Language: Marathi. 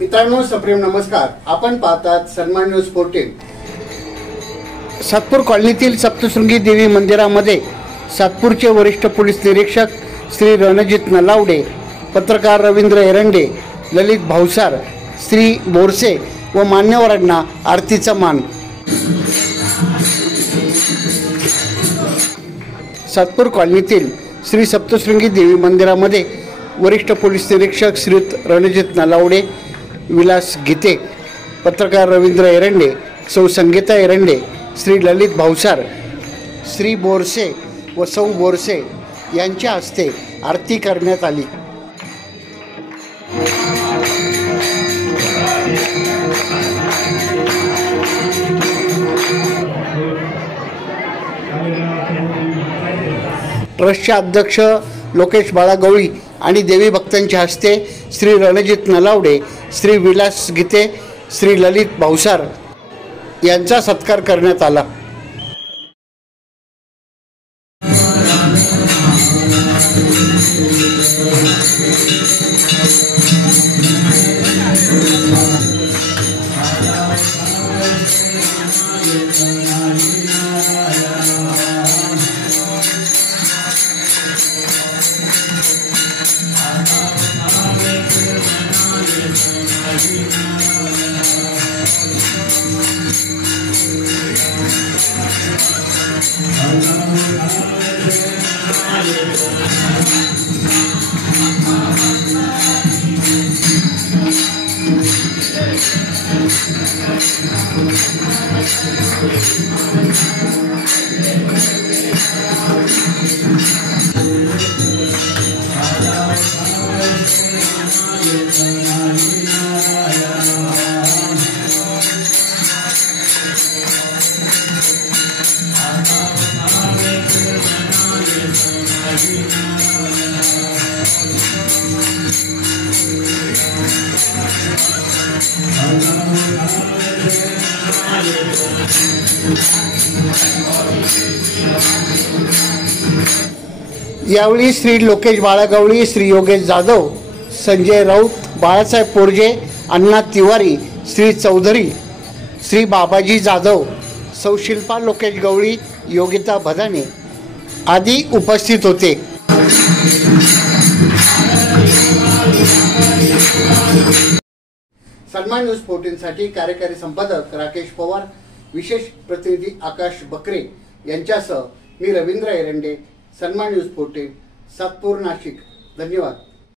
मित्रांनो, सप्रेम नमस्कार। आपण पाहतात सन्मान न्यूज 14। सातपूर कॉलनीतील सप्तशृंगी देवी मंदिरामध्ये सातपूरचे वरिष्ठ पोलीस निरीक्षक श्री रणजित नलावडे, पत्रकार रवींद्र एरंडे, ललित भावसार, श्री बोरसे व मान्यवरांना आरतीचा मान। सातपूर कॉलनीतील श्री सप्तशृंगी देवी मंदिरामध्ये वरिष्ठ पोलीस निरीक्षक श्री रणजित नलावडे, विलास गीते, पत्रकार रवींद्र एरंडे, सौ संगीता एरंडे, श्री ललित भावसार, श्री बोरसे व सौ बोरसे यांच्या हस्ते आरती करण्यात आली। ट्रस्टचे अध्यक्ष लोकेश बाळागवळी आणि देवी भक्तांच्या हस्ते श्री रणजित नलावडे, श्री विलास गीते, श्री ललित भावसार यांचा सत्कार करण्यात आला। यावेळी श्री लोकेश बाळागवळी, श्री योगेश जाधव, संजय राऊत, बाळासाहेब पोरजे, अण्णा तिवारी, श्री चौधरी, श्री बाबाजी जाधव, सौ शिल्पा लोकेश गवळी, योगिता भदाने आदी उपस्थित होते। सन्मान न्यूज 14 साठी कार्यकारी संपादक राकेश पवार, विशेष प्रतिनिधी आकाश बकरे यांच्यासह मी रवींद्र एरंडे, सन्मान न्यूज 14, सातपूर, नाशिक। धन्यवाद।